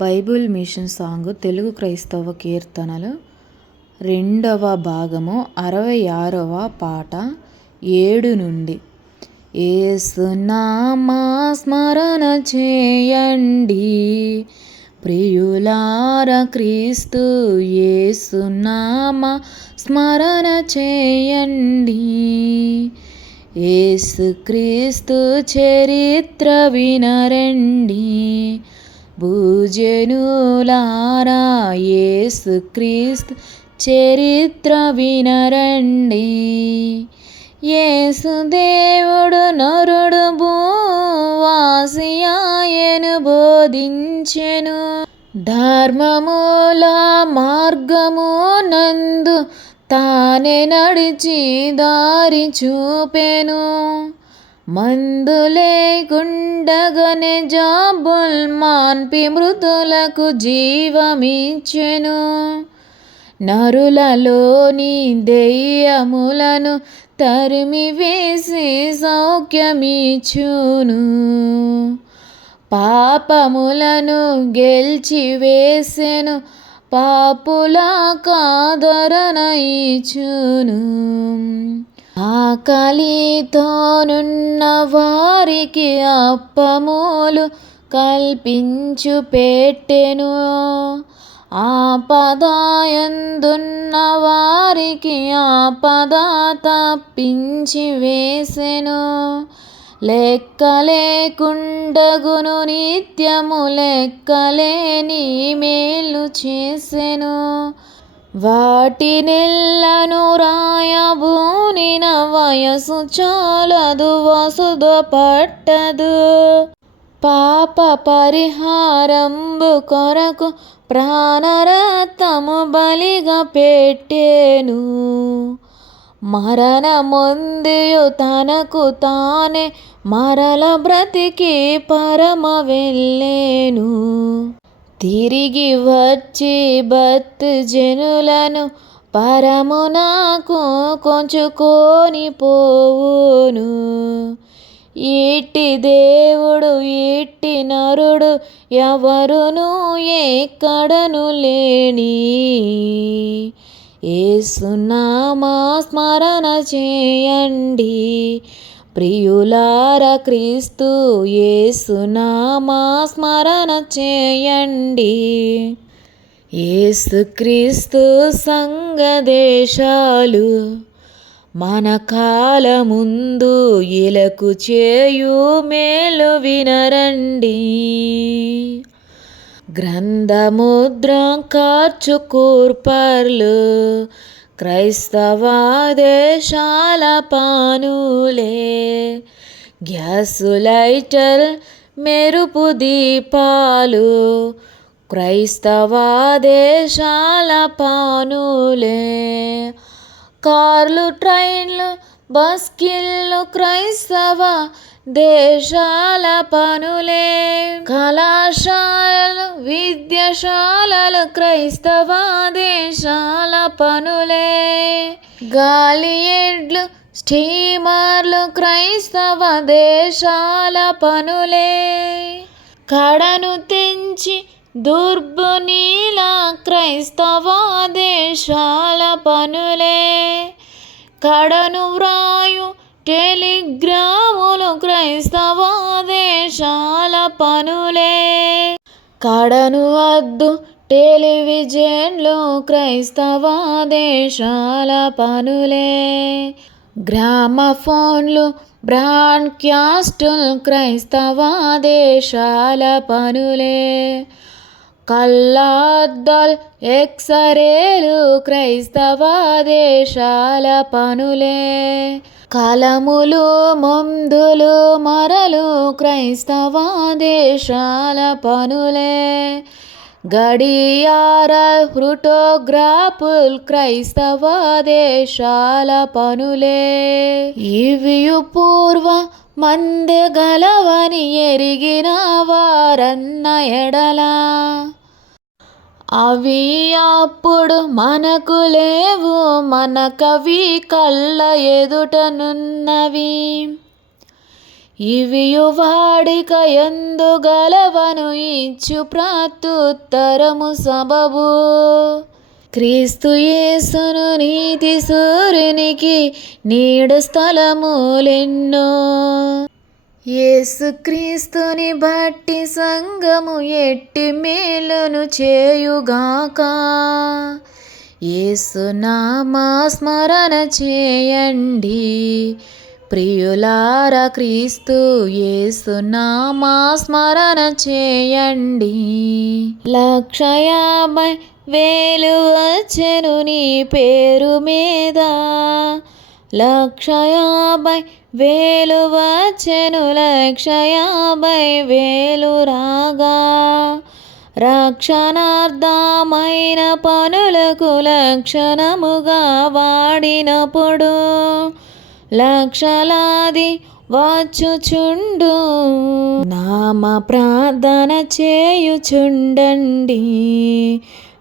Bible machine song Telugu క్రైస్తవ కీర్తనలు 2వ భాగము 66వ పాట 7 నుండి. యేసునామా స్మరణ చేయండి ప్రియులార, క్రీస్తు యేసునామా స్మరణ చేయండి. యేసుక్రీస్తు చరిత్ర వినరండి భూజనులారా, యేసుక్రీస్తు చరిత్ర వినరండి. యేసు దేవుడు నరుడు భూవాసియాయను బోధించెను, ధర్మముల మార్గము నందు తానే నడిచి దారి చూపెను. మందు లేకుండగనే జాబుల్ మాన్పి మృతులకు జీవమిచ్చెను. నరులలోని దెయ్యములను తరిమి వేసి సౌఖ్యమిచ్చును. పాపములను గెల్చి వేసెను, పాపుల కాదరణ ఇచ్చును. ఆకలితోనున్న వారికి అప్పములు కల్పించు పెట్టెను. ఆపదయందున్న వారికి ఆపద తప్పించి వేసెను. లెక్కలేకుండగును నిత్యము లెక్కలేని మేలు చేసెను. వాటినెల్లను రాయబూనిన వయసు చాలదు, వసుధ పట్టదు. పాప పరిహారంబు కొరకు ప్రాణరత్నము బలిగా పెట్టెను. మరణమొందియు తనకు తానే మరల బ్రతికి పరమ వెళ్ళెను. తిరిగి వచ్చి భక్తి జనులను పరమునకు కొంచుకొని పోవును. ఇట్టి దేవుడు ఇట్టి నరుడు ఎవరును ఎక్కడను లేని. యేసునామా స్మరణ చేయండి ప్రియులార, క్రీస్తు యేసునామా స్మరణ చేయండి. యేసుక్రీస్తు సంగదేశాలు మన కాలముందు ఇలకు చేయు మేలు వినరండి. గ్రంథముద్ర కార్చు కూర్పర్లు క్రైస్తవ దేశాల పానులే. గ్యాసు లైటర్ మెరుపు దీపాలు క్రైస్తవ దేశాల పానులే. కార్లు, ట్రైన్లు, బస్కిళ్ళు క్రైస్తవ దేశాల పనులే. కళాశాలలు, విద్యాశాలలు క్రైస్తవ దేశాల పనులే. గాలి ఎడ్లు, స్టీమర్లు క్రైస్తవ దేశాల పనులే. కడను తెంచి దుర్బునీల క్రైస్తవ దేశాల పనులే. కడను వ్రాయు టెలిగ్రాములు క్రైస్తవ దేశాల పనులే. కడను వద్దు టెలివిజన్లు క్రైస్తవ దేశాల పనులే. గ్రామఫోన్లు, బ్రాడ్కాస్టులు క్రైస్తవ దేశాల పనులే. కళ్ళద్దాలు, ఎక్సరేలు క్రైస్తవ దేశాల పనులే. కలములు, మందులు, మరలు క్రైస్తవ దేశాల పనులే. గడియార, ఫోటోగ్రాఫులు క్రైస్తవ దేశాల పనులే. ఇవియు పూర్వ మందె గలవని ఎరిగిన వారన్న ఎడలా, అవి అప్పుడు మనకు లేవు, మనకవి కళ్ళ ఎదుటనున్నవి. ఇవియు వాడిక ఎందు గలవను ఇచ్చు ప్రత్యుత్తరము సబబు. క్రీస్తు యేసును నీతి సూర్యునికి నీడ స్థలములెన్నో. యేసుక్రీస్తుని బట్టి సంఘము ఎట్టి మేలును చేయుగాక. యేసునామా స్మరణ చేయండి ప్రియులార, క్రీస్తు యేసునామా స్మరణ చేయండి. 1,50,000 వచ్చెను నీ పేరు మీద. 1,50,000 వచ్చెను, 1,50,000 రాగా. రక్షణార్థమైన పనులకు లక్షణముగా వాడినప్పుడు లక్షలాది వచ్చుచుండు. నామ ప్రార్థన చేయుచుండండి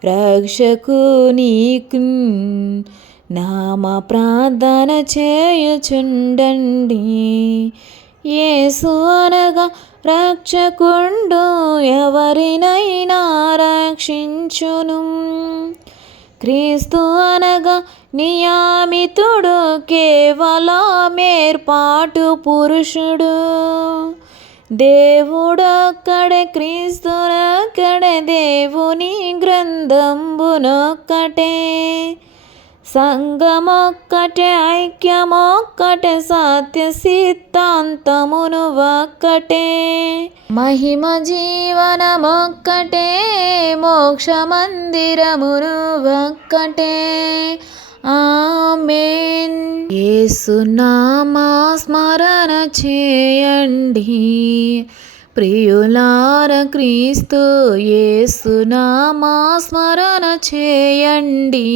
రక్షకునికి. నామ ప్రార్థన చేయుచుండండి. యేసు అనగా రక్షకుండు, ఎవరినైనా రక్షించును. క్రీస్తు అనగా నియమితుడు, కేవలమేర్పాటు పురుషుడు. దేవుడొక్కడే, క్రీస్తునొక్కడే, దేవుని గ్రంథంబునొక్కటే. సంఘమొక్కటే, ఐక్యమొక్కటే, సత్య సిద్ధాంతమును ఒక్కటే. మహిమ జీవనమొక్కటే, మోక్ష మందిరమును ఒక్కటే. ఆమేన్. యేసునామా స్మరణ చేయండి ప్రియులార, క్రీస్తు యేసునామా స్మరణ చేయండి.